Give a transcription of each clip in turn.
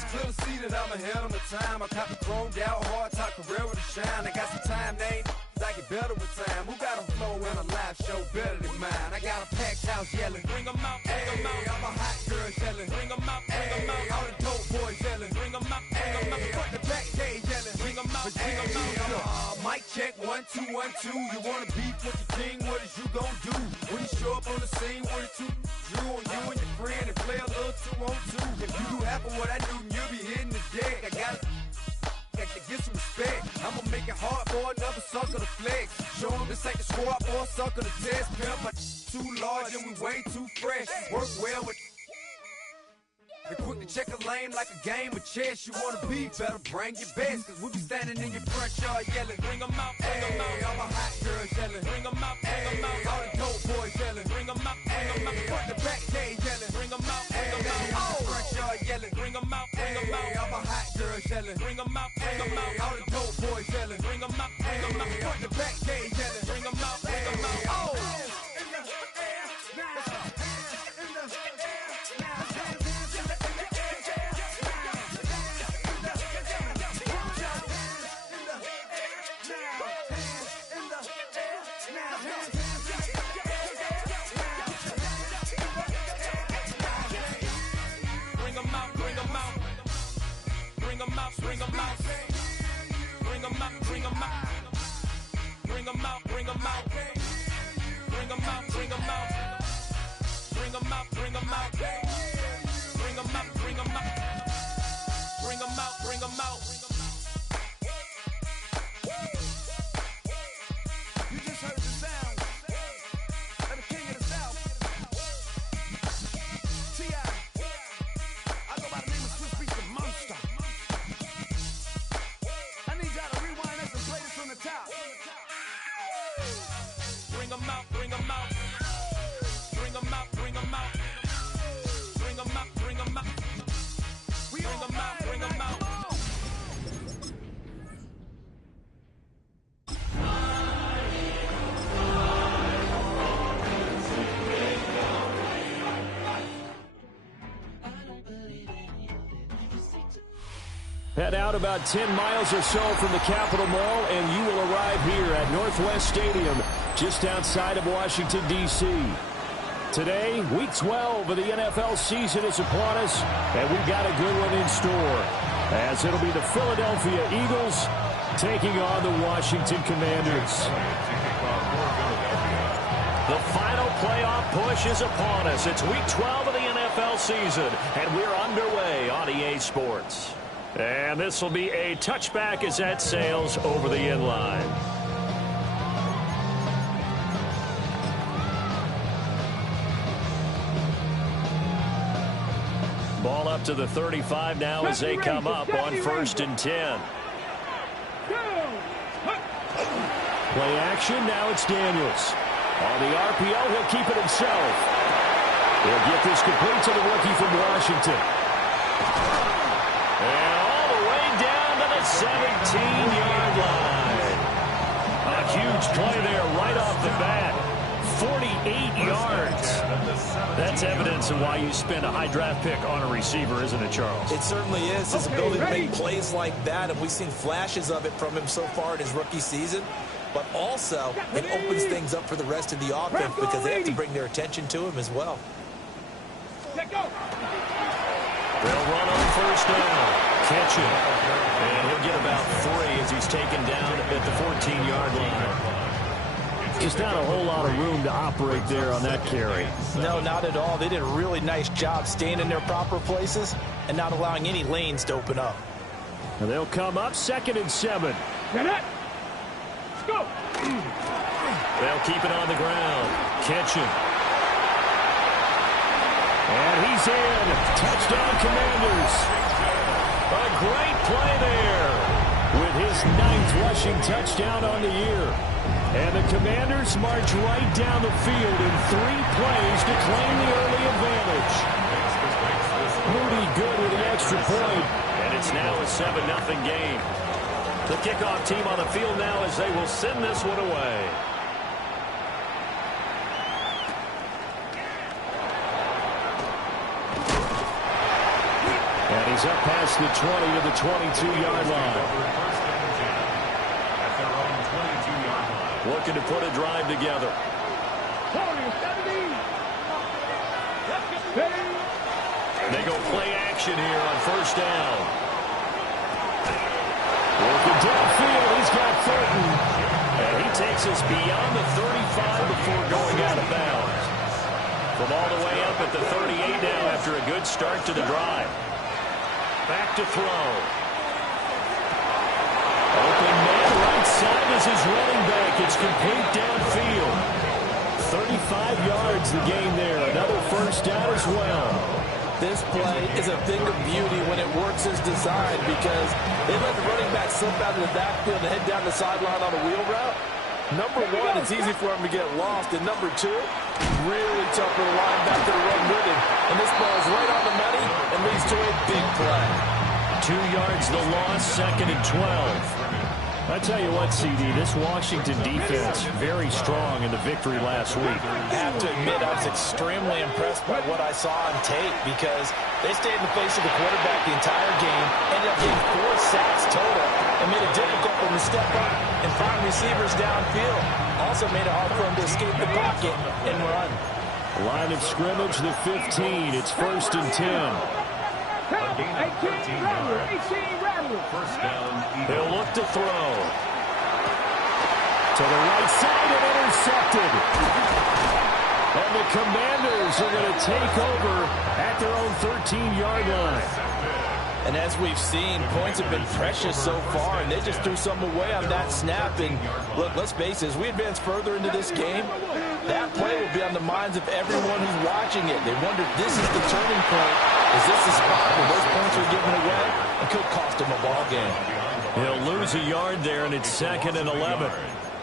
It's clear to see that I'm ahead of my time. I copy thrown down hard, talk career with a shine. I got some time, they ain't I get better with time. Who got a flow in a live show better than mine? I got a packed house yelling, bring 'em out, bring 'em out. I'm a hot girl yelling, bring 'em out, bring 'em out. All the dope boys yelling, bring 'em out, bring 'em out. Front the back gate yelling, bring 'em out, bring 'em out. Mic check, 1 2 1 2. You wanna beef with the king? What is you gon' do when you show up on the scene with a two drew on you and your friend and play a little 2 on 2? If you do half of what I do, you'll be hitting the deck. I got to get some respect. I'ma make it hard for another sucker to flex. Show him this ain't the squad or a sucker to test. Pimp, but too large and we way too fresh. Work well with and quick to check a lane like a game of chess. You wanna be better, bring your best. Cause we be standing in your front yard yelling, bring 'em out, bring 'em out. All my hot girls yelling, bring 'em out, bring 'em out. All the dope boys yelling, bring 'em out, bring 'em out. Front the back gate yelling, bring 'em out, bring 'em out. Oh, front yard yelling, bring 'em out, bring 'em out. All my hot girls yelling, bring 'em out, bring 'em out. All the dope boys yelling, bring 'em out, bring 'em out. Front the back gate yelling, bring 'em out, bring 'em out. Oh. Bring 'em out, bring 'em out, bring 'em out, bring 'em out, bring 'em out, bring 'em out, bring 'em out, bring 'em out, bring 'em out, bring 'em out, bring 'em out, bring 'em out, bring 'em out. You just heard the sound of the king of the South, T.I. I go by the name of Swiss Beats the Monster. Bring 'em out, bring 'em out, bring 'em out, bring 'em out, bring 'em out, bring 'em out, bring 'em out, bring 'em out. Head out about 10 miles or so from the Capitol Mall, and you will arrive here at Northwest Stadium, just outside of Washington, D.C. Today, Week 12 of the NFL season is upon us, and we've got a good one in store, as it'll be the Philadelphia Eagles taking on the Washington Commanders. The final playoff push is upon us. It's Week 12 of the NFL season, and we're underway on EA Sports. And this will be a touchback as that sails over the end line. Ball up to the 35 now as they come up on 1st and 10. Play action, now it's Daniels. On the RPO, he'll keep it himself. He'll get this complete to the rookie from Washington. And all the way down to the 17-yard line. A huge play there right off the bat. 48 yards. That's evidence of why you spend a high draft pick on a receiver, isn't it, Charles? It certainly is. His ability to make plays like that, and we've seen flashes of it from him so far in his rookie season. But also, it opens things up for the rest of the offense because they have to bring their attention to him as well. They'll run on 1st down. Catch it. And he'll get about 3 as he's taken down at the 14-yard line. Just not a whole lot of room to operate there on that carry. No, not at all. They did a really nice job staying in their proper places and not allowing any lanes to open up. And they'll come up 2nd and 7. Get it. Let's go. They'll keep it on the ground. Catch it. And he's in. Touchdown, Commanders. A great play there with his 9th rushing touchdown on the year. And the Commanders march right down the field in 3 plays to claim the early advantage. Moody good with the extra point. And it's now a 7-0 game. The kickoff team on the field now as they will send this one away. is up past the 20 to the 22-yard line. Looking to put a drive together. They go play action here on first down. Working downfield, he's got Thornton. And he takes us beyond the 35 before going out of bounds. From all the way up at the 38 now after a good start to the drive. Back to throw. Open man right side is his running back. It's complete downfield. 35 yards the game there. Another first down as well. This play is a thing of beauty when it works as designed because they let the running back slip out of the backfield and head down the sideline on a wheel route. Number one, it's easy for him to get lost. And number two, really tough for the linebacker to run with him. And this ball is right on the money and leads to a big play. 2 yards the loss, 2nd and 12. I tell you what, CD, this Washington defense, very strong in the victory last week. I have to admit, I was extremely impressed by what I saw on tape because they stayed in the face of the quarterback the entire game, ended up getting 4 sacks total, and made it difficult for him to step up and find receivers downfield. Also made it hard for him to escape the pocket and run. Line of scrimmage, the 15. It's 1st and 10. 18 Rattler. First down. He'll look to throw. To the right side and intercepted. And the Commanders are going to take over at their own 13-yard line. And as we've seen, points have been precious so far, and they just threw some away on that snap. And look, let's face it, as we advance further into this game, that play will be on the minds of everyone who's watching it. They wonder, this is the turning point. Is this the spot where those points are given away? It could cost them a ball game. He'll lose a yard there, and it's 2nd and 11.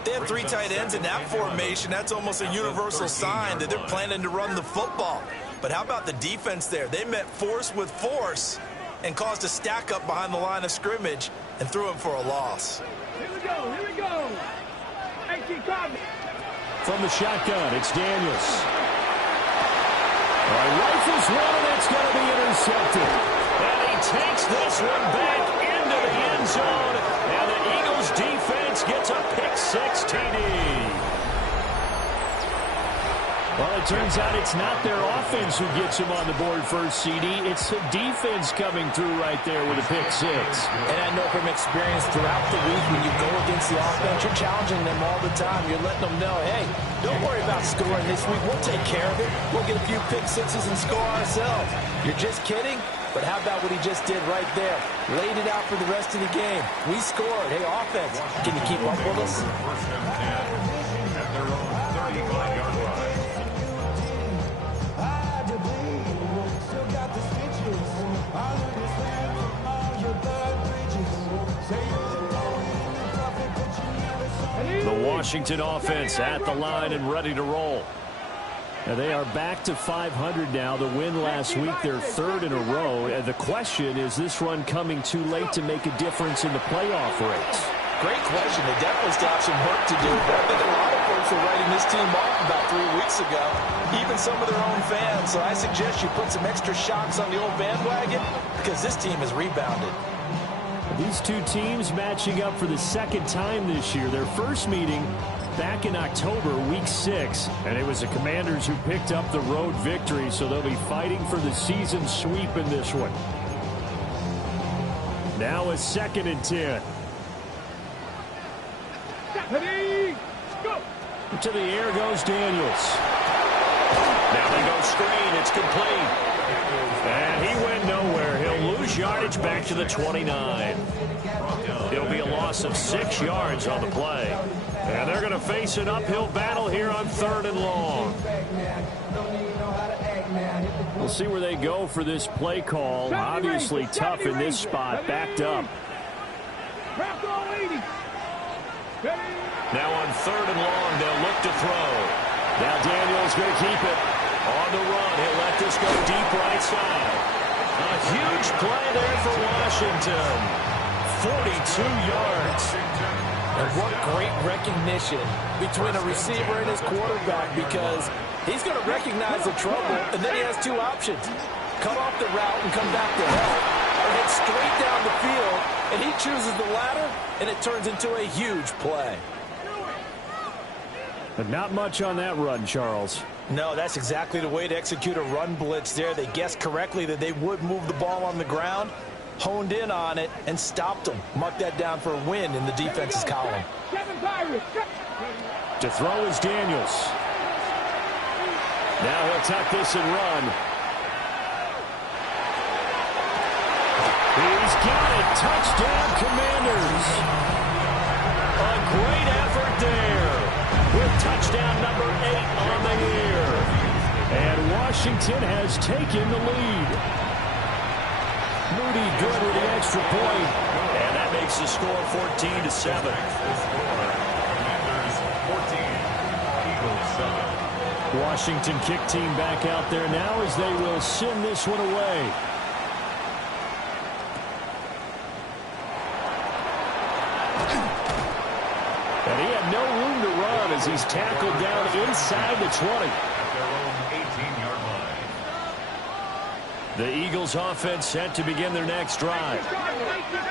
They have 3 tight ends in that formation. That's almost a universal sign that they're planning to run the football. But how about the defense there? They met force with force and caused a stack up behind the line of scrimmage and threw him for a loss. Here we go. 18 Commies. From the shotgun, it's Daniels. Rifles one, and it's going to be intercepted. And he takes this one back into the end zone. And the Eagles defense gets a pick-6 TD. Well, it turns out it's not their offense who gets him on the board first, CD. It's the defense coming through right there with a pick-6. And I know from experience throughout the week when you go against the offense, you're challenging them all the time. You're letting them know, hey, don't worry about scoring this week. We'll take care of it. We'll get a few pick-6s and score ourselves. You're just kidding? But how about what he just did right there? Laid it out for the rest of the game. We scored. Hey, offense, can you keep up with us? First and 10 at their own 35-yard line. The Washington offense at the line and ready to roll. Now they are back to 500 now. The win last week, their 3rd in a row. And the question is this run coming too late to make a difference in the playoff race? Great question. They definitely still have some work to do. But I think a lot of folks were writing this team off about 3 weeks ago, even some of their own fans. So I suggest you put some extra shocks on the old bandwagon because this team has rebounded. These two teams matching up for the 2nd time this year. Their first meeting back in October, week 6. And it was the Commanders who picked up the road victory, so they'll be fighting for the season sweep in this one. Now a 2nd and 10. Ready, go. To the air goes Daniels. Now they go screen. It's complete. And he went nowhere. He'll lose yardage back to the 29. It'll be a loss of 6 yards on the play. And they're going to face an uphill battle here on 3rd and long. We'll see where they go for this play call. Obviously tough in this spot. Backed up. Now on 3rd and long, they'll look to throw. Now Daniels going to keep it. On the run, he'll let this go deep right side. A huge play there for Washington. 42 yards. And what great recognition between a receiver and his quarterback, because he's going to recognize the trouble, and then he has 2 options. Cut off the route and come back to help, are hit straight down the field, and he chooses the latter, and it turns into a huge play. But not much on that run, Charles. No, that's exactly the way to execute a run blitz there. They guessed correctly that they would move the ball on the ground, honed in on it, and stopped them. Mark that down for a win in the defense's column. To throw is Daniels. Now he'll tuck this and run. He's got it. Touchdown, Commanders. A great effort there with touchdown number 8 on the year. And Washington has taken the lead. Moody good with the extra point. And that makes the score 14-7. Commanders 14, Eagles 7. Washington kick team back out there now as they will send this one away. And he had no room to run as he's tackled down inside the 20. At their own 18-yard line. The Eagles offense set to begin their next drive.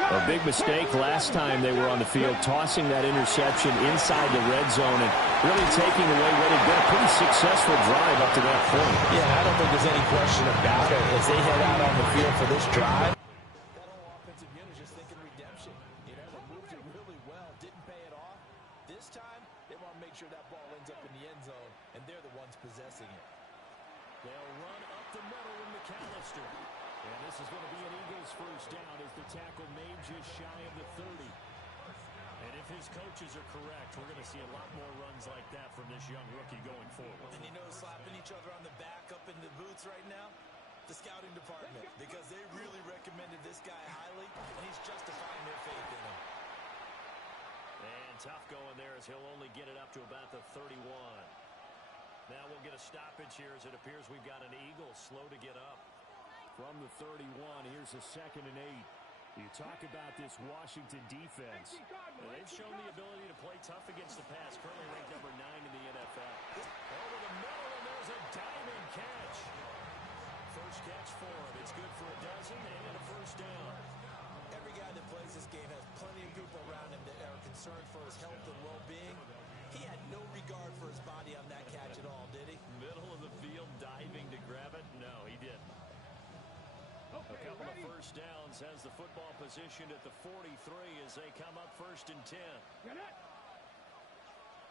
A big mistake last time they were on the field, tossing that interception inside the red zone and really taking away what had been a pretty successful drive up to that point. Yeah, I don't think there's any question about it as they head out on the field for this drive. That whole offensive unit is just thinking redemption. You know, they moved it really well, didn't pay it off. This time, they want to make sure that ball ends up in the end zone, and they're the ones possessing it. They'll run up the middle with McAllister. And this is going to be an Eagles first down as the tackle made just shy of the 30. And if his coaches are correct, we're going to see a lot more runs like that from this young rookie going forward. And you know, slapping each other on the back up in the boots right now? The scouting department, because they really recommended this guy highly, and he's justifying their faith in him. And tough going there as he'll only get it up to about the 31. Now we'll get a stoppage here as it appears we've got an Eagle slow to get up. From the 31, here's a 2nd and 8. You talk about this Washington defense. They've shown the ability to play tough against the pass, currently ranked number 9 in the NFL. Over the middle, and there's a diving catch. First catch for him. It's good for a dozen and a first down. Every guy that plays this game has plenty of people around him that are concerned for his health and well-being. He had no regard for his body on that catch at all, did he? Middle of the field, diving to grab it? No, he didn't. A couple of first downs has the football positioned at the 43 as they come up 1st and 10. Get it.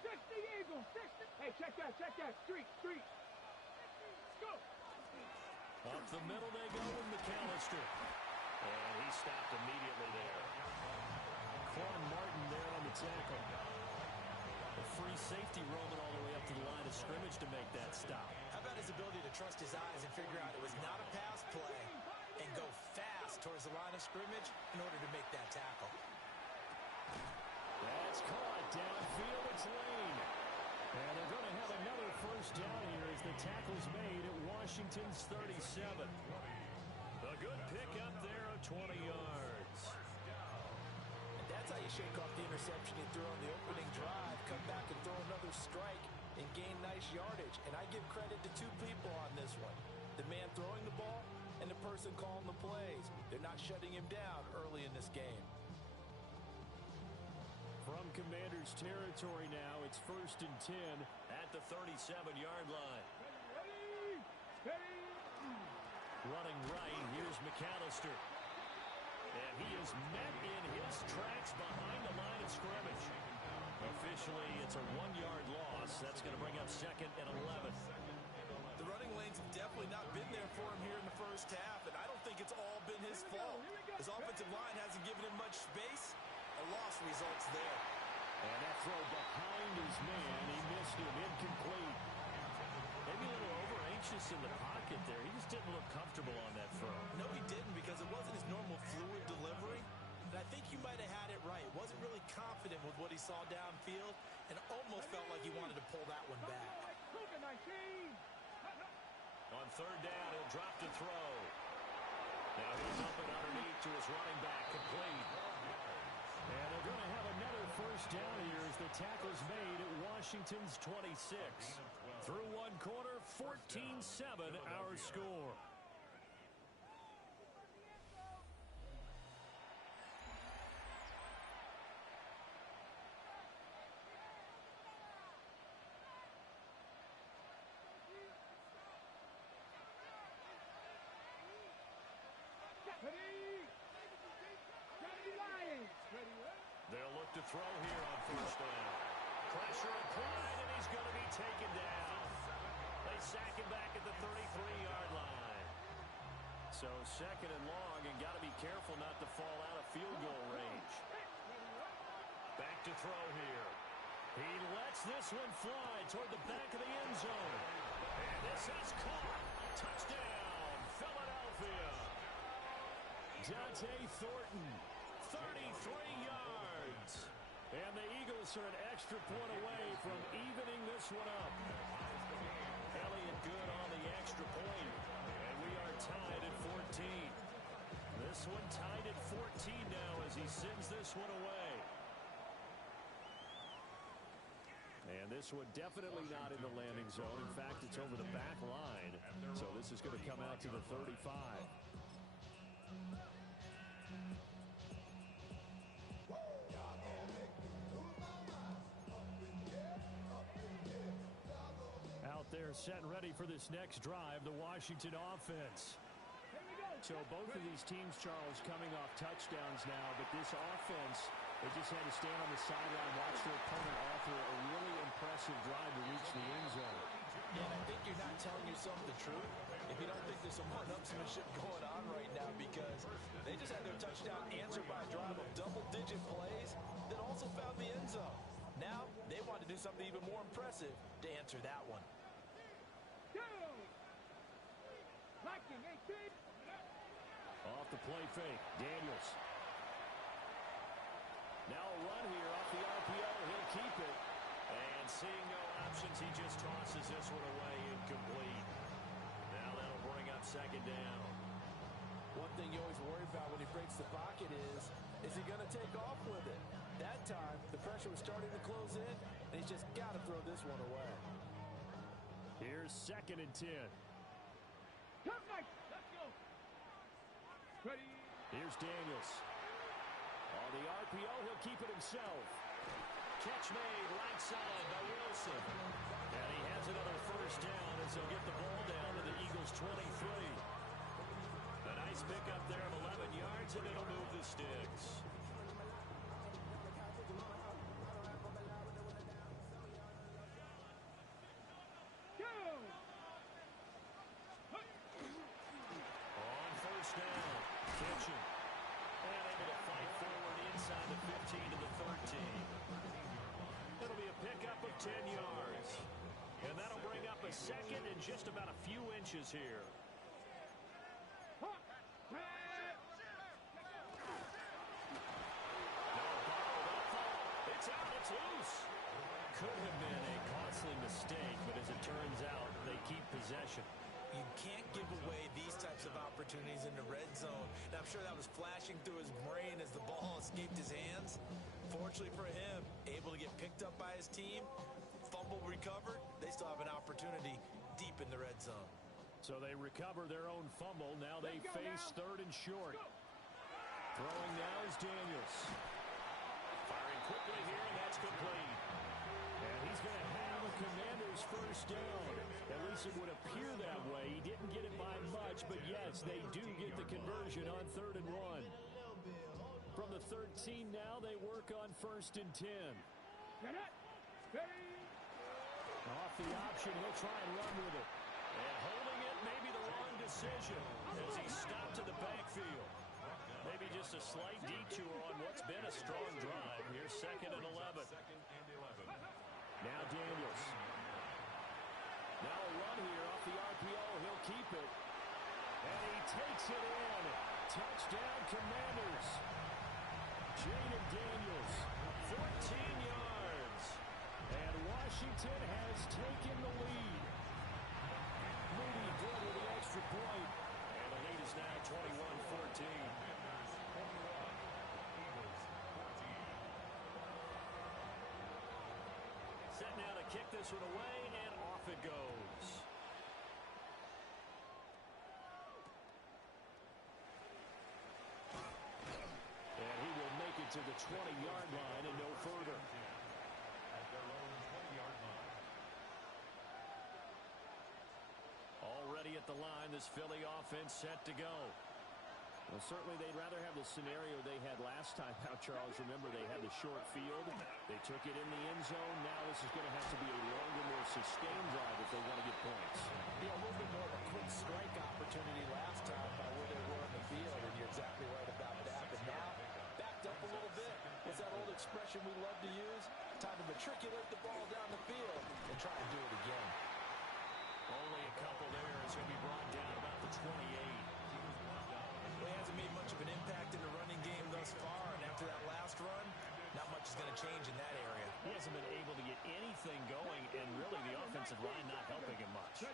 60 Eagles, 60. Hey, check that. Street. Go. Up the middle they go with McAllister. And he stopped immediately there. Quan Martin there on the tackle. A free safety roaming all the way up to the line of scrimmage to make that stop. How about his ability to trust his eyes and figure out it was not a pass play and go fast towards the line of scrimmage in order to make that tackle? That's caught downfield. It's Lane. And they're going to have another first down here as the tackle's made at Washington's 37. A good pickup there of 20 yards. And that's how you shake off the interception you threw on the opening drive. Come back and throw another strike and gain nice yardage. And I give credit to 2 people on this one. The man throwing the ball and the person calling the plays. They're not shutting him down early in this game. From Commanders territory now, it's 1st and 10 at the 37-yard line. Running right, here's McAllister. And he is met in his tracks behind the line of scrimmage. Officially, it's a 1-yard loss. That's going to bring up 2nd and 11. The running lanes have definitely not been there for him here in the first half, and I don't think it's all been his fault. His offensive line hasn't given him much space. A loss results there. And that throw behind his man, he missed him, incomplete. Maybe a little over-anxious in the pocket there. He just didn't look comfortable on that throw. No, he didn't, because it wasn't his normal fluid delivery. And I think he might have had it right. Wasn't really confident with what he saw downfield and almost felt like he wanted to pull that one back. On 3rd down, he'll drop to throw. Now he's up and underneath to his running back, complete. And they're going to have another first down here as the tackle's made at Washington's 26. Through 1 quarter, 14-7 our score. They'll look to throw here on first down. Pressure applied, and he's going to be taken down. They sack him back at the 33-yard line. So second and long, and got to be careful not to fall out of field goal range. Back to throw here. He lets this one fly toward the back of the end zone. And this is caught. Touchdown, Philadelphia. Dante Thornton, 33 yards. And the Eagles are an extra point away from evening this one up. Elliott good on the extra point. And we are tied at 14. This one tied at 14 now as he sends this one away. And this one definitely not in the landing zone. In fact, it's over the back line. So this is going to come out to the 35. Out there set and ready for this next drive, the Washington offense. So both of these teams, Charles, coming off touchdowns now, but this offense, they just had to stand on the sideline, watch their opponent offer a really impressive drive to reach the end zone. And I think you're not telling yourself the truth if you don't think there's some one-upsmanship going on right now, because they just had their touchdown answered by a drive of double-digit plays that also found the end zone. Now they want to do something even more impressive to answer that one. Off the play fake, Daniels. Now a run here off the RPO. He'll keep it. And seeing no options, he just tosses this one away, incomplete. Now that'll bring up second down. One thing you always worry about when he breaks the pocket is he going to take off with it? That time, the pressure was starting to close in, and he's just got to throw this one away. Here's second and 10. Let's go. Ready. Here's Daniels. On the RPO, he'll keep it himself. Catch made right side by Wilson. And he has another first down as he'll get the ball down to the Eagles' 23. A nice pickup there of 11 yards, and it'll move the sticks. On first down, Kitchen. And able to fight forward inside the 15 to the 13. It'll be a pickup of 10 yards. And that'll bring up a second and just about a few inches here. It's out, it's loose. Could have been a costly mistake, but as it turns out, they keep possession. You can't give away these types of opportunities in the red zone. And I'm sure that was flashing through his brain as the ball escaped his hands. Fortunately for him, able to get picked up by his team, fumble recovered, they still have an opportunity deep in the red zone. So they recover their own fumble. Now they face third and short. Throwing now is Daniels. Firing quickly here, and that's complete. And he's going to have a Commander's first down. At least it would appear that way. He didn't get it by much, but yes, they do get the conversion on 3rd and 1. From the 13 now, they work on 1st and 10. Off the option, he'll try and run with it. And holding it may be the wrong decision as he stopped in the backfield. Maybe just a slight detour on what's been a strong drive. Here's 2nd and 11. Now Daniels. Now a run here off the RPO. He'll keep it. And he takes it in. Touchdown, Commanders. Jaden Daniels, 14 yards. And Washington has taken the lead. Moody good with the extra point. And the lead is now 21-14. Set now to kick this one away, and off it goes. And he will make it to the 20-yard line and no further. At their own 20-yard line. Already at the line, this Philly offense set to go. Well, certainly they'd rather have the scenario they had last time out, Charles. Remember, they had the short field. They took it in the end zone. Now this is going to have to be a longer, more sustained drive if they want to get points. Yeah, a little bit more of a quick strike opportunity last time by where they were in the field, and you're exactly right about that. But now, backed up a little bit. What's that old expression we love to use? Time to matriculate the ball down the field and try to do it again. Only a couple there as he'll be brought down about the 28. Well, he hasn't made much of an impact in the running game thus far, and after that last run, not much is going to change in that area. He hasn't been able to get anything going, and really the offensive line not helping him much.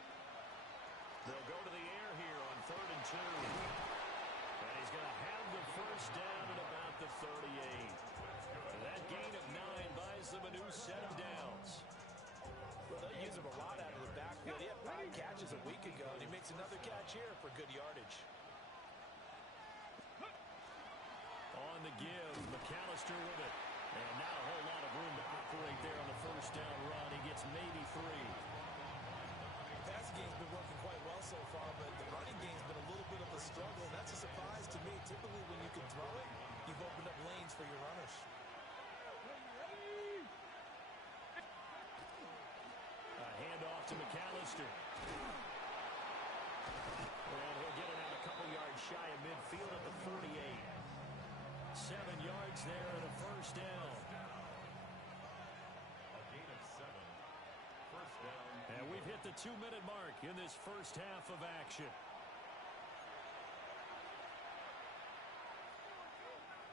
They'll go to the air here on 3rd and 2. And he's going to have the first down at about the 38. That gain of 9 buys them a new set of downs. Well, they use him a lot out of the backfield. He had 5 catches a week ago, and he makes another catch here for good yardage. On the give, McAllister with it. And not a whole lot of room to operate there on the first down run. He gets maybe 3. The passing game's been working quite well so far, but the running game's been a little bit of a struggle. That's a surprise to me. Typically, when you can throw it, you've opened up lanes for your runners. A handoff to McAllister. And he'll get it out a couple yards shy of midfield at the 48. 7 yards there and a first down. A gain of 7. First down. And we've hit the 2-minute mark in this first half of action.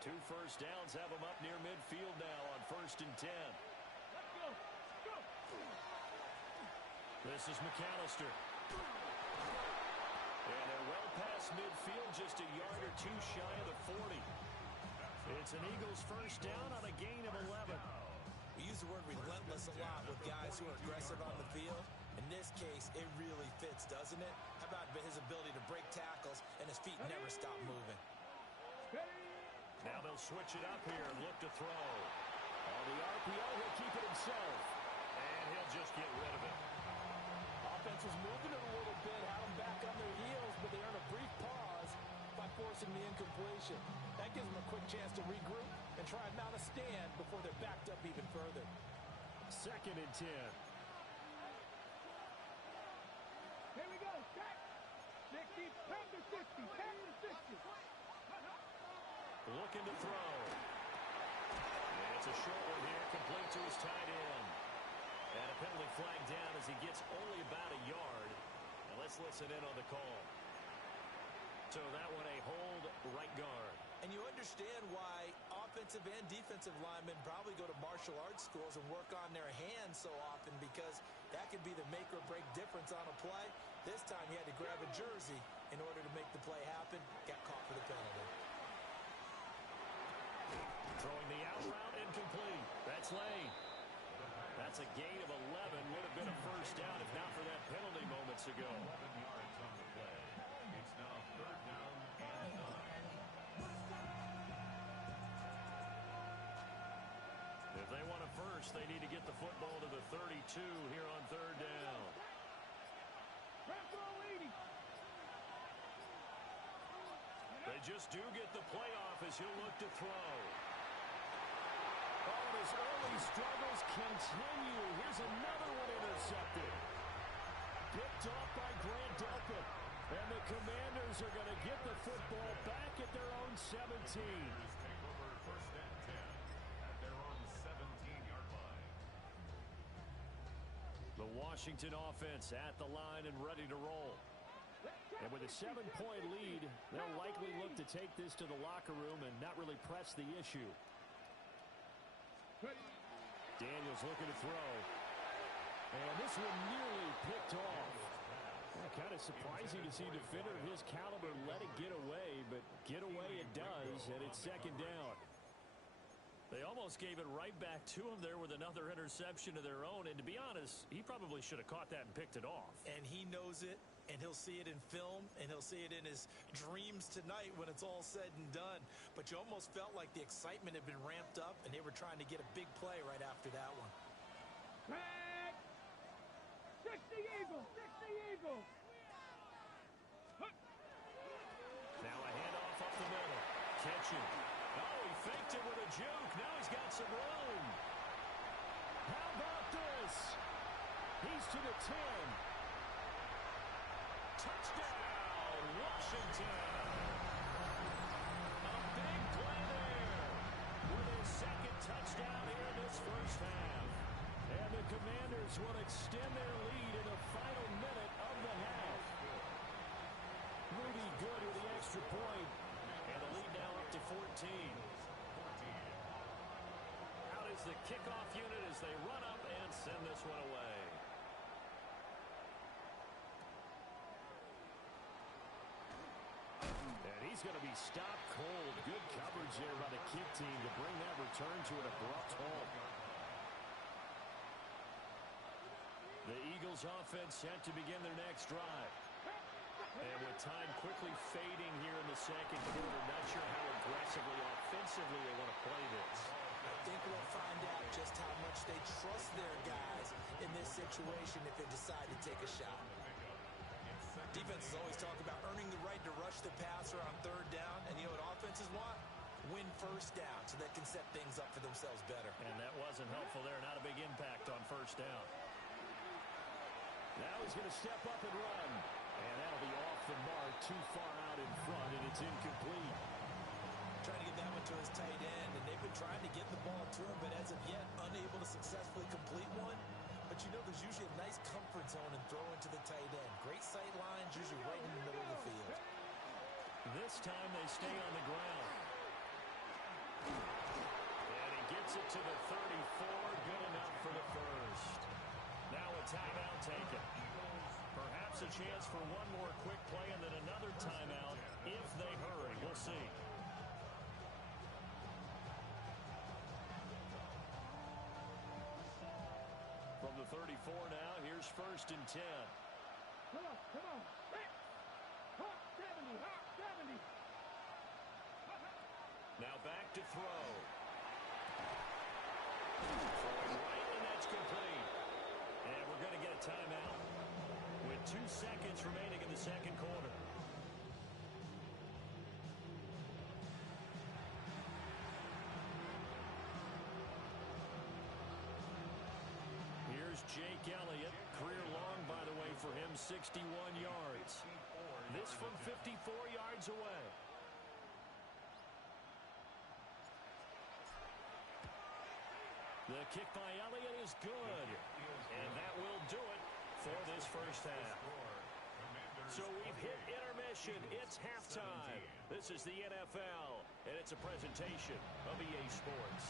2 first downs have them up near midfield now on 1st and 10. Let's go. Go. This is McAllister. And they're well past midfield, just a yard or 2 shy of the 40. It's an Eagles first down on a gain of 11. We use the word relentless a lot with guys who are aggressive on the field. In this case, it really fits, doesn't it? How about his ability to break tackles and his feet never stop moving? Now they'll switch it up here and look to throw. On the RPO, he'll keep it himself. And he'll just get rid of it. Offense was moving it a little bit, had them back on their heels, but they earned a brief pause by forcing the incompletion. That gives them a quick chance to regroup and try and mount a stand before they're backed up even further. 2nd and 10. Here we go. Check. 60. 10 to 60. 10 to 60. Looking to throw. And it's a short one here, complete to his tight end. And a penalty flag down as he gets only about a yard. And let's listen in on the call. So that one a hold right guard. And you understand why offensive and defensive linemen probably go to martial arts schools and work on their hands so often, because that could be the make or break difference on a play. This time he had to grab a jersey in order to make the play happen. Got caught for the penalty. Throwing the out route incomplete. That's Lane. That's a gain of 11. Would have been a first down if not for that penalty moments ago. 11 yards on the play. It's now 3rd down and 9. If they want a first, they need to get the football to the 32 here on 3rd down. They just do get the playoff as he'll look to throw. Oh, and his early struggles continue. Here's another one intercepted. Picked off by Grant Delpit. And the Commanders are going to get the football back at their own 17. Take over 1st and 10 at their own 17-yard line. The Washington offense at the line and ready to roll. And with a 7-point lead, they'll likely look to take this to the locker room and not really press the issue. Daniels looking to throw. And this one nearly picked off. Kind of surprising to see a defender of his caliber let it get away, but get away it does, and it's 2nd down. They almost gave it right back to him there with another interception of their own, and to be honest, he probably should have caught that and picked it off. And he knows it, and he'll see it in film, and he'll see it in his dreams tonight when it's all said and done. But you almost felt like the excitement had been ramped up, and they were trying to get a big play right after that one. Back. 60 Eagles. 60 Eagles. Now a handoff up motion. Oh, he faked it with a juke. Now he's got some room. How about this? He's to the 10. Touchdown, Washington. A big play there with his second touchdown here in this first half. And the Commanders will extend their lead in the final minute of the half. Rudy good with the extra point. And the lead now up to 14. Out is the kickoff unit as they run up and send this one away. And he's going to be stopped cold. Good coverage there by the kick team to bring that return to an abrupt halt. The Eagles offense set to begin their next drive. And with time quickly fading here in the second quarter, not sure how aggressively, offensively they want to play this. I think we'll find out just how much they trust their guys in this situation if they decide to take a shot. Defenses always talk about earning the right to rush the passer on third down, and you know what offenses want? Win first down so they can set things up for themselves better. And that wasn't helpful there. Not a big impact on first down. Now he's going to step up and run. And that'll be off the mark, too far out in front, and it's incomplete. Trying to get that one to his tight end, and they've been trying to get the ball to him, but as of yet, unable to successfully complete one. But you know there's usually a nice comfort zone in throwing to the tight end. Great sight lines, usually right in the middle of the field. This time they stay on the ground. And he gets it to the 34, good enough for the first. Now a timeout taken. Perhaps a chance for one more quick play and then another timeout if they hurry. We'll see. From the 34 now, here's 1st and 10. Come on, come on. Hawk 70, Hawk 70. Now back to throw. Throwing right, and that's complete. And we're going to get a timeout with 2 seconds remaining in the second quarter. Here's Jake Elliott. Career long, by the way, for him, 61 yards. This from 54 yards away. The kick by Elliott is good. And that will do it for this first half. So we've hit intermission. It's halftime. This is the NFL, and it's a presentation of EA Sports.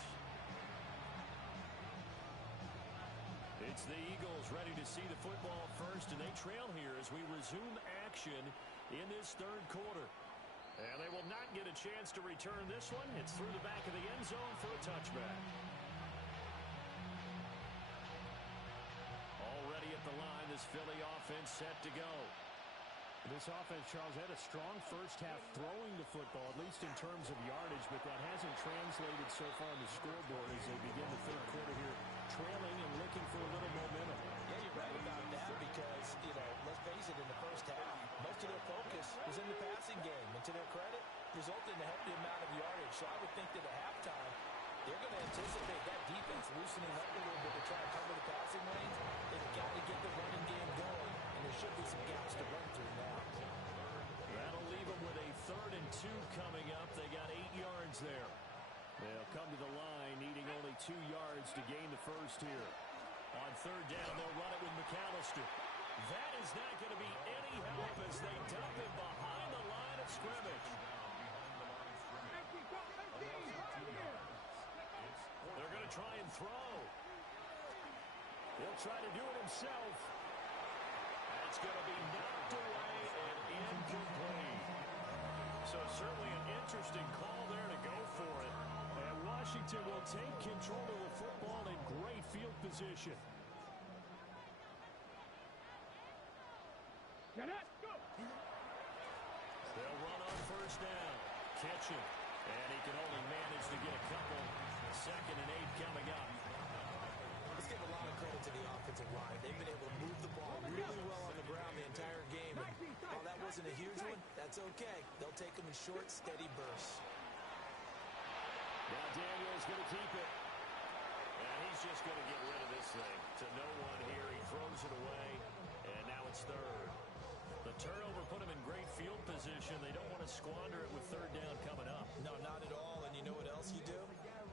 It's the Eagles ready to see the football first, and they trail here as we resume action in this third quarter. And they will not get a chance to return this one. It's through the back of the end zone for a touchback. Already at the line, this Philly offense set to go. This offense, Charles, had a strong first half throwing the football, at least in terms of yardage, but that hasn't translated so far on the scoreboard as they begin the third quarter here, trailing and looking for a little momentum. Yeah, you're right about that because, you know, let's face it, in the first half, most of their focus was in the passing game. And to their credit, resulted in a healthy amount of yardage. So I would think that at halftime, they're going to anticipate that defense loosening up a little bit to try to cover the passing lanes. They've got to get the running game going, and there should be some gaps to run through now. That'll leave them with a 3rd and 2 coming up. They got 8 yards there. They'll come to the line, needing only 2 yards to gain the first here. On 3rd down, they'll run it with McAllister. That is not going to be any help as they dump him behind the line of scrimmage. They're going to try and throw. He'll try to do it himself. That's going to be knocked away and incomplete. So certainly an interesting call there to go for it. And Washington will take control of the football in great field position. Get it, go. They'll run on 1st down. Catch him. And he can only manage to get a couple. 2nd and 8 coming up. Let's give a lot of credit to the offensive line. They've been able to move the ball really well on the ground the entire game. And while that wasn't a huge one, that's okay. They'll take them in short, steady bursts. going to keep it. And he's just going to get rid of this thing. To no one here. He throws it away. And now it's third. The turnover put him in great field position. They don't want to squander it with third down coming up. No, not at all. And you know what else you do?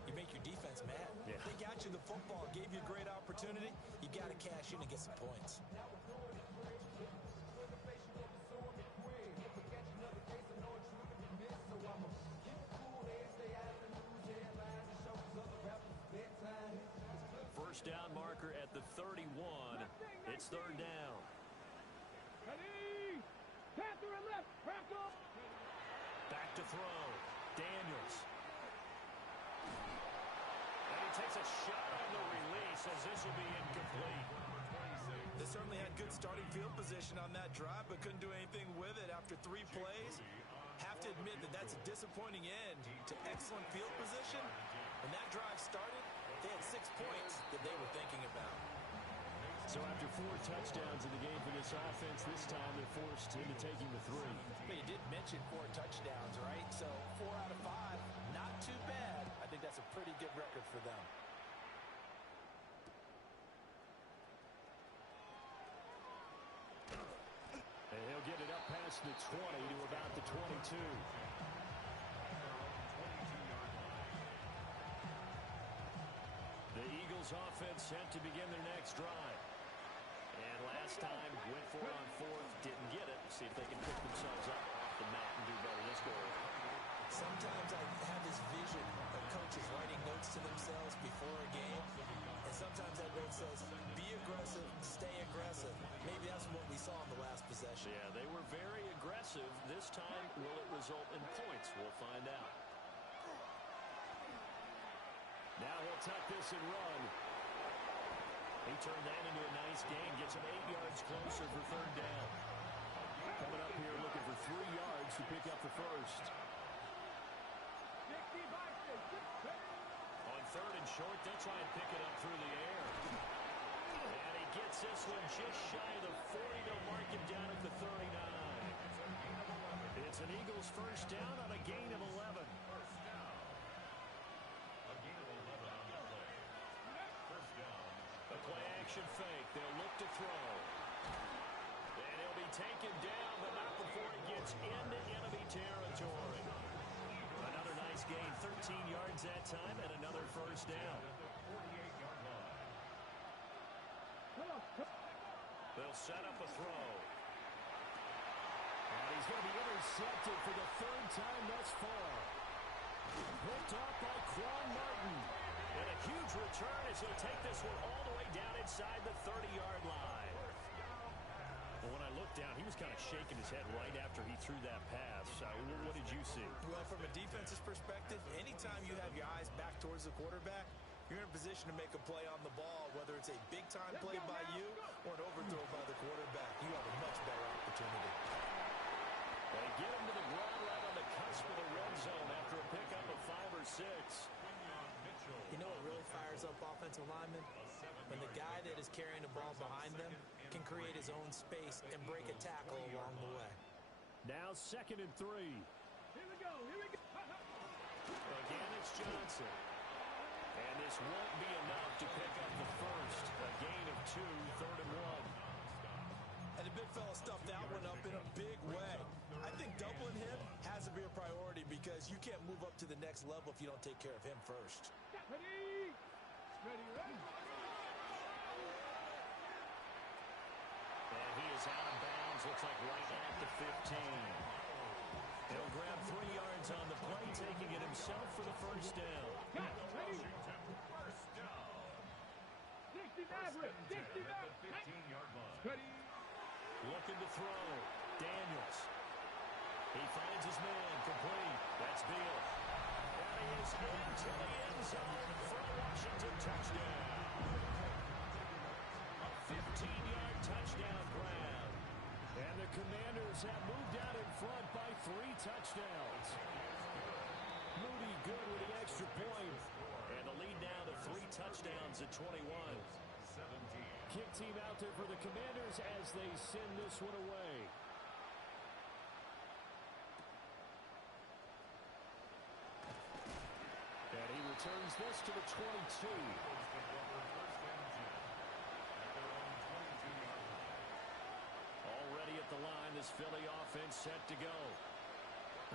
You make your defense mad. Yeah. They got you the football, gave you a great opportunity. You got to cash in and get some points. First down marker at the 31. It's third down. Ready? Panther and left. Back up. Back to throw. Daniels. And he takes a shot on the release as this will be incomplete. They certainly had good starting field position on that drive, but couldn't do anything with it after 3 plays. Have to admit that that's a disappointing end to excellent field position. When that drive started, they had 6 points that they were thinking about. So after 4 touchdowns in the game for this offense, this time they're forced into taking the 3. But you did mention 4 touchdowns, right? So 4 out of 5, not too bad. I think that's a pretty good record for them. And he'll get it up past the 20 to about the 22. The Eagles offense set to begin their next drive. And last time, went for it on 4th, didn't get it. See if they can pick themselves up off the mat and do better this goal. Sometimes I have this vision of coaches writing notes to themselves before a game. And sometimes that note says, be aggressive, stay aggressive. Maybe that's what we saw in the last possession. Yeah, they were very aggressive. This time, will it result in points? We'll find out. Now he'll tuck this and run. He turned that into a nice gain. Gets him 8 yards closer for third down. Coming up here looking for 3 yards to pick up the first. On third and short, they'll try and pick it up through the air. And he gets this one just shy of the 40. They'll mark him down at the 39. It's an Eagles first down on a gain of 11. First down. A gain of 11 on the play. First down. A play-action fake. They'll look to throw. And he'll be taken down, but not before he gets into enemy territory. Another nice gain, 13 yards that time, and another first down. They'll set up a throw. And he's going to be intercepted for the 3rd time thus far. Picked off by Quan Martin. And a huge return as he'll take this one all the way down inside the 30-yard line. But when I looked down, he was kind of shaking his head right after he threw that pass. What did you see? Well, from a defense's perspective, anytime you have your eyes back towards the quarterback, you're in a position to make a play on the ball, whether it's a big-time play by you or an overthrow by the quarterback. You have a much better opportunity. They get him to the ground right on the cusp of the red zone after a pickup of 5 or 6. You know what really fires up offensive linemen? When the guy that is carrying the ball behind them can create his own space and break a tackle along the way. Now 2nd and 3. Here we go. Here we go. Again, it's Johnson. And this won't be enough to pick up the first. A gain of 2, 3rd and 1. And the big fella stuffed that one up in a big way. I think doubling him has to be a priority because you can't move up to the next level if you don't take care of him first. Ready? Ready, ready. And he is out of bounds, looks like right at the 15. He'll grab 3 yards on the play, taking it himself for the first down. Ready? First down. 60 Maverick. 60 Maverick. 15-yard line. Ready? Looking to throw. Daniels. He finds his man. Complete. That's Beal. And he is into the end zone for a Washington touchdown. A 15-yard touchdown grab. And the Commanders have moved out in front by 3 touchdowns. Moody good with the extra point. And the lead now to 3 touchdowns at 21. 17. Kick team out there for the Commanders as they send this one away. And he returns this to the 22. Already at the line, this Philly offense set to go.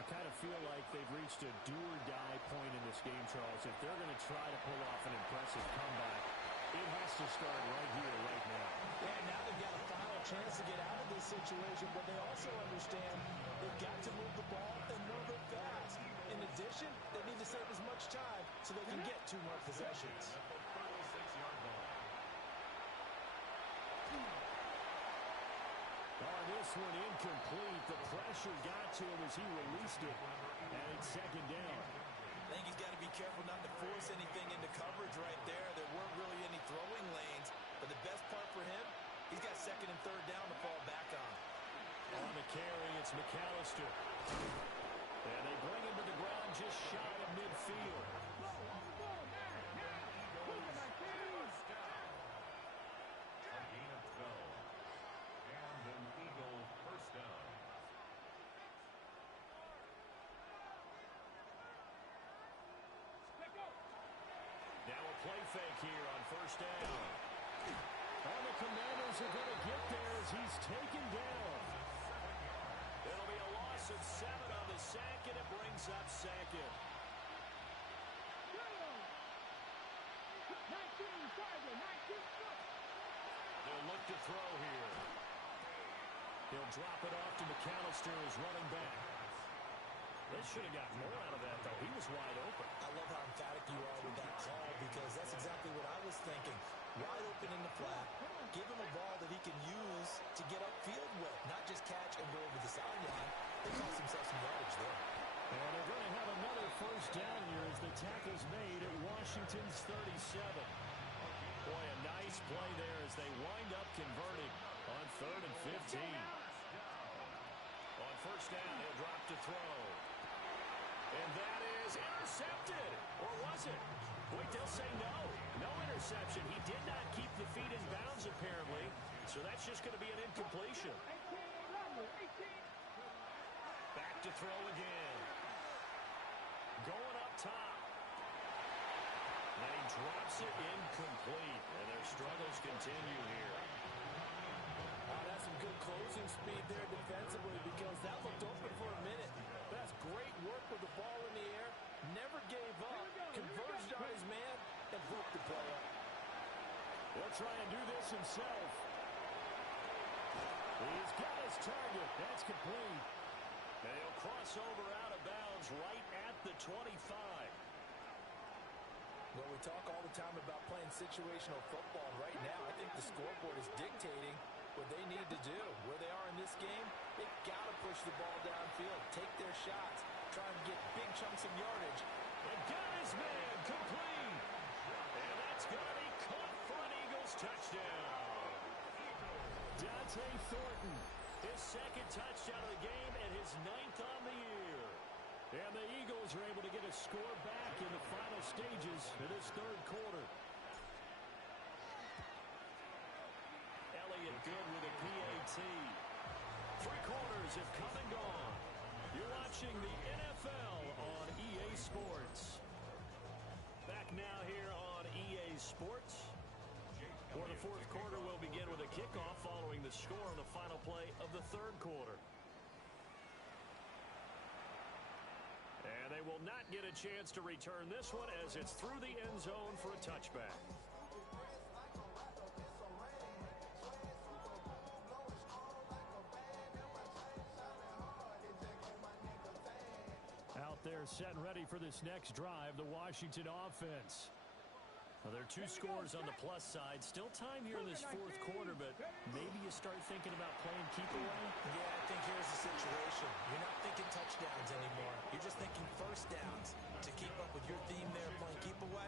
I kind of feel like they've reached a do-or-die point in this game, Charles. If they're going to try to pull off an impressive comeback, it has to start right here, right now. Yeah, now they've got a final chance to get out of this situation, but they also understand they've got to move the ball and move it fast. In addition, they need to save as much time so they can get 2 more possessions. Oh, this one incomplete. The pressure got to him as he released it. And it's second down. I think he's got to be careful not to force anything into coverage right there. There weren't really any throwing lanes. But the best part for him, he's got 2nd and 3rd down to fall back on. On the carry, it's McAllister. And they bring him to the ground just shy of midfield. A gain of 12. And an Eagle first down. Now a play fake here on first down. And the Commanders are going to get there as he's taken down. It'll be a loss of 7 on the sack, and it brings up 2nd. 19, They'll look to throw here. He'll drop it off to McAllister as running back. They should have got more out of that, though. He was wide open. I love how emphatic you are with that call because that's exactly what I was thinking. Wide open in the flat. Give him a ball that he can use to get upfield with, not just catch and go over the sideline. They cost himself some yardage there. And they're going to have another first down here as the tackle's made at Washington's 37. Boy, a nice play there as they wind up converting on 3rd and 15. On first down, he'll drop to throw. And that is intercepted. Or was it? Wait, they'll say no. No interception. He did not keep the feet in bounds, apparently. So that's just going to be an incompletion. Back to throw again. Going up top. And he drops it incomplete. And their struggles continue here. That's some good closing speed there defensively because that looked open for a minute. But that's great work with the ball in the air. Never gave up. Converged on his man and broke the play up. He'll try and do this himself. He's got his target. That's complete. And he'll cross over out of bounds right at the 25. Well, we talk all the time about playing situational football. Right now, I think the scoreboard is dictating what they need to do. Where they are in this game, they've got to push the ball downfield, take their shots, try and get big chunks of yardage. And got his man complete. And that's going to be caught for an Eagles touchdown. Dante Thornton, his 2nd touchdown of the game and his 9th on the year. And the Eagles are able to get a score back in the final stages of this 3rd quarter. Elliott good with a PAT. 3 quarters have come and gone. You're watching the NFL on EA Sports. Back now here on EA Sports. For the 4th quarter, we'll begin with a kickoff following the score on the final play of the 3rd quarter. And they will not get a chance to return this one as it's through the end zone for a touchback. Out there set and ready for this next drive, the Washington offense. Well, there are 2 scores on the plus side. Still time here in this 4th quarter, but maybe you start thinking about playing keep away. Yeah, I think here's the situation. You're not thinking touchdowns anymore. You're just thinking first downs. To keep up with your theme there, playing keep away,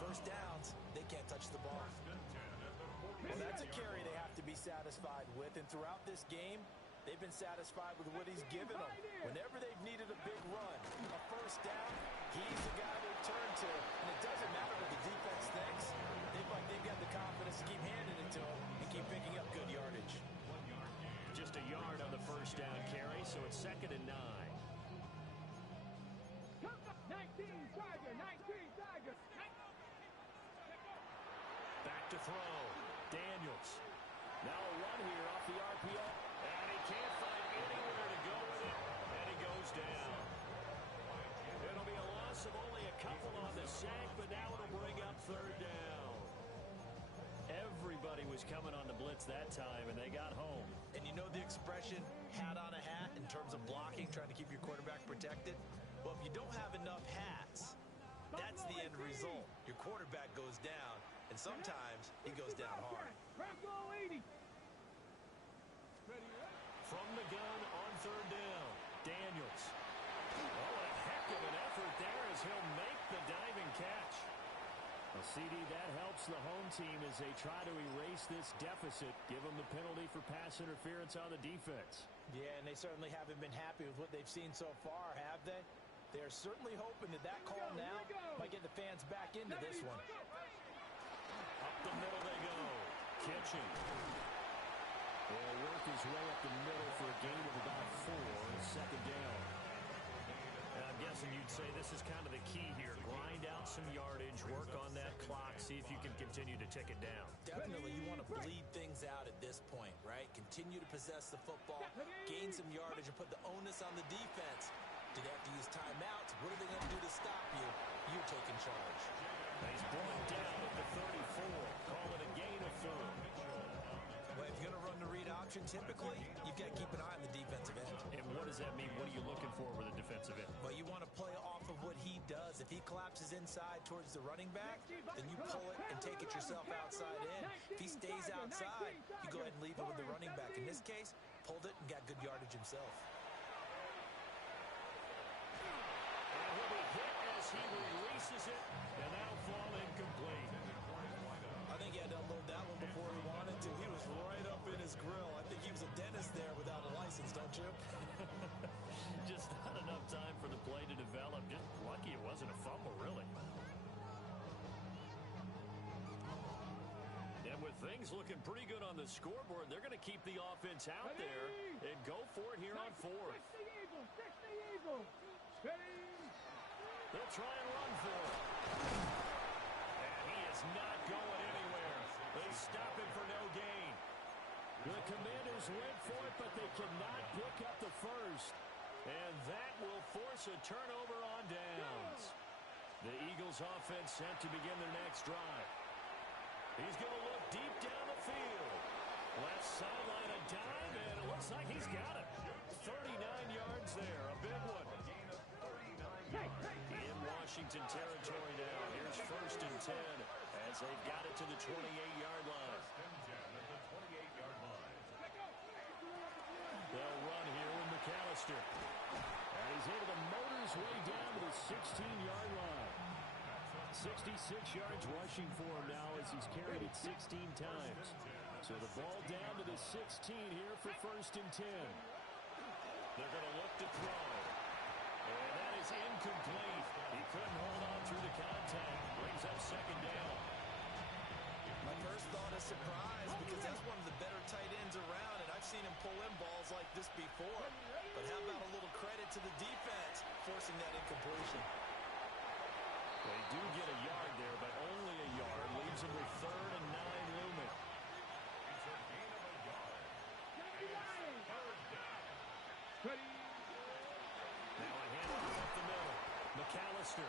first downs, they can't touch the ball. Well, that's a carry they have to be satisfied with, and throughout this game, they've been satisfied with what he's given them. Whenever they've needed a big run, a first down, he's the guy they turn to. And it doesn't matter what the defense thinks. They've got the confidence to keep handing it to him and keep picking up good yardage. Just a yard on the first down carry, so it's 2nd and 9. 19, Tiger, 19, Tiger. to throw. Daniels. Now a run here off the RPO. And he can't find anywhere to go with it. And he goes down. It'll be a loss of only a couple on the sack, but now it'll bring up third down. Everybody was coming on the blitz that time, and they got home. And you know the expression, hat on a hat, in terms of blocking, trying to keep your quarterback protected? Well, if you don't have enough hats, that's the end result. Your quarterback goes down, and sometimes he goes down hard. From the gun on third down, Daniels. Oh, what a heck of an effort there as he'll make the diving catch. Well, CD, that helps the home team as they try to erase this deficit, give them the penalty for pass interference on the defense. Yeah, and they certainly haven't been happy with what they've seen so far, have they? They're certainly hoping that call now might get the fans back into this one. Up the middle they go. Kitchen. Will work his way up the middle for a gain of about 4, second down. And I'm guessing you'd say this is kind of the key here. Grind out some yardage, work on that clock, see if you can continue to tick it down. Definitely, you want to bleed things out at this point, right? Continue to possess the football, gain some yardage, and put the onus on the defense. Do they have to use timeouts? What are they going to do to stop you? You're taking charge. He's brought down at the 34. Call it a gain of 4. Well, if you're going to run the read option, typically, you've got to keep an eye on the defensive end. And what does that mean? What are you looking for with a defensive end? Well, you want to play off of what he does. If he collapses inside towards the running back, then you pull it and take it yourself outside in. If he stays outside, you go ahead and leave it with the running back. In this case, pulled it and got good yardage himself. And he'll be hit as he releases it, and that'll fall incomplete. I think he had to unload that one before he wanted to. He was right up in his grill. I think he was a dentist there without a license, don't you? Just not enough time for the play to develop. Just lucky it wasn't a fumble, really. And with things looking pretty good on the scoreboard, they're going to keep the offense out there and go for it here on 4th. They'll try and run for it. And he is not going anywhere. They stop him for no gain. The Commanders went for it, but they cannot pick up the first. And that will force a turnover on downs. The Eagles offense set to begin their next drive. He's going to look deep down the field. Left sideline a dive, and it looks like he's got it. 39 yards there, a big one. In Washington territory now. Here's 1st and 10 as they've got it to the 28-yard line. They'll run here with McAllister. And he's able to motor his way down to the 16-yard line. 66 yards rushing for him now as he's carried it 16 times. So the ball down to the 16 here for 1st and 10. They're going to look to throw. And that is incomplete. He couldn't hold on through the contact. Brings up 2nd down. My first thought is surprise because that's one of the better tight ends around, and I've seen him pull in balls like this before. But how about a little credit to the defense forcing that incompletion? They do get a yard there, but only a yard. Leaves them with 3rd and 9 looming. It's a gain of a yard. 3rd down. Now a handoff up the middle. McAllister.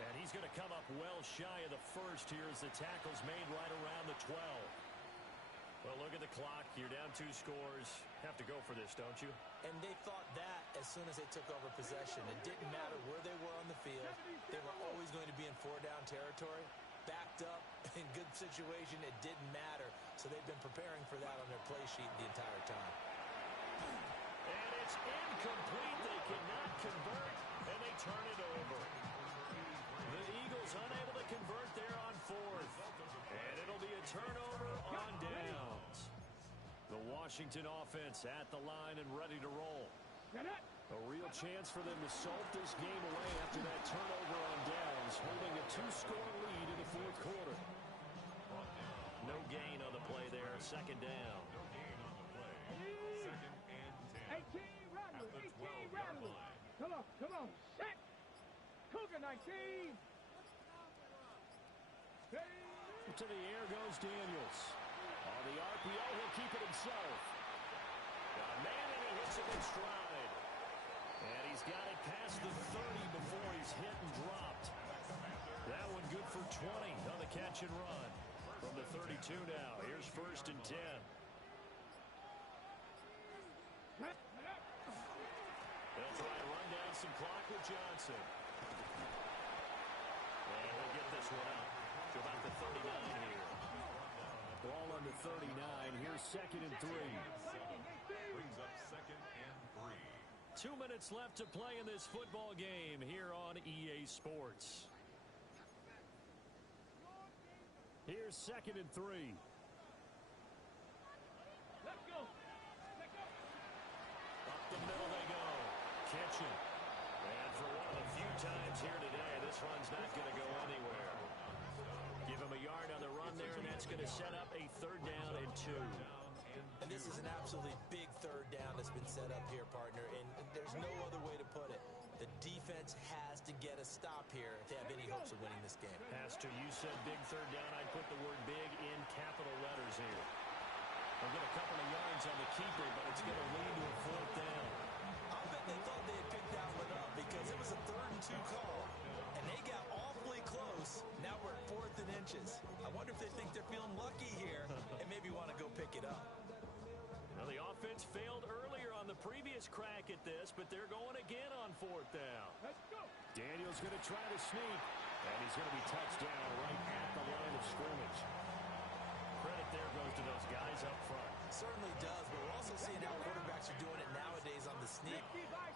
And he's going to come up well shy of the first here as the tackle's made right around the 12. Well, look at the clock. You're down 2 scores. Have to go for this, don't you? And they thought that as soon as they took over possession. It didn't matter where they were on the field. They were always going to be in 4-down territory. Backed up, in good situation, it didn't matter. So they've been preparing for that on their play sheet the entire time. And it's incomplete. They cannot convert, and they turn it over. The Eagles unable to convert there on 4th. And it'll be a turnover on downs. The Washington offense at the line and ready to roll. A real chance for them to salt this game away after that turnover on downs, holding a 2-score lead in the 4th quarter. No gain on the play there. 2nd down. No gain on the play. 2nd and 10. 18 Rattler, At the 18 12-yard Rattler. line. Come on, set. Cougar 19. To the air goes Daniels. On the RPO, he'll keep it himself. Got a man, and he hits it in stride. And he's got it past the 30 before he's hit and dropped. That one good for 20 on the catch and run. From the 32 now, here's 1st and 10. They'll try and run down some clock with Johnson. And he'll get this one out to about the 39 here. Ball on the 39. Here's 2nd and 3. Brings up 2nd and 3. 2 minutes left to play in this football game here on EA Sports. Here's 2nd and 3. Let's go. Up the middle they go. Kitchen. And for one of the few times here today, this run's not going to go anywhere. Give him a yard on the run there, and that's going to set up a 3rd down and 2. And this is an absolutely big 3rd down that's been set up here, partner, and there's no other way to put it. The defense has to get a stop here if they have any hopes of winning this game. Pastor, you said big 3rd down. I'd put the word big in capital letters here. They'll get a couple of yards on the keeper, but it's going to lead to a 4th down. I'll bet they thought they had picked that one up because it was a 3rd and 2 call, and they got awfully close. Now we're at 4th and inches. I wonder if they think they're feeling lucky here and maybe want to go pick it up. Well, the offense failed earlier on the previous crack at this, but they're going again on 4th down. Let's go. Daniel's going to try to sneak, and he's going to be touched down right at the line of scrimmage. Credit there goes to those guys up front. Certainly does, but we're also seeing how quarterbacks are doing it nowadays on the sneak.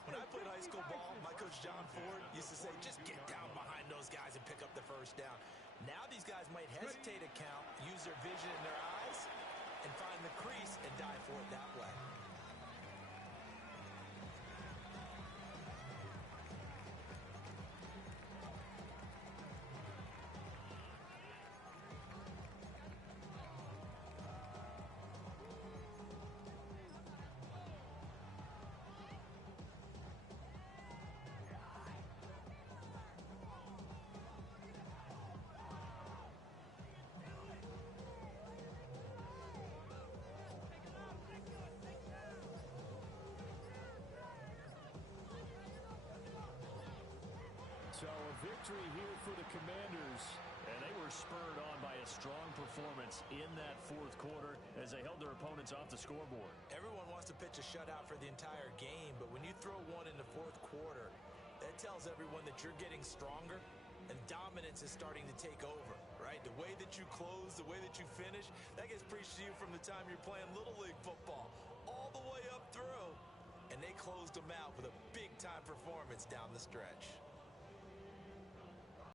When I played high school ball, my coach John Ford used to say, just get down behind those guys and pick up the 1st down. Now these guys might hesitate to count, use their vision in their eyes, and find the crease and dive for it that way. So a victory here for the Commanders, and they were spurred on by a strong performance in that 4th quarter as they held their opponents off the scoreboard. Everyone wants to pitch a shutout for the entire game, but when you throw one in the 4th quarter, that tells everyone that you're getting stronger and dominance is starting to take over, right? The way that you close, the way that you finish, that gets preached to you from the time you're playing Little League football all the way up through. And they closed them out with a big-time performance down the stretch.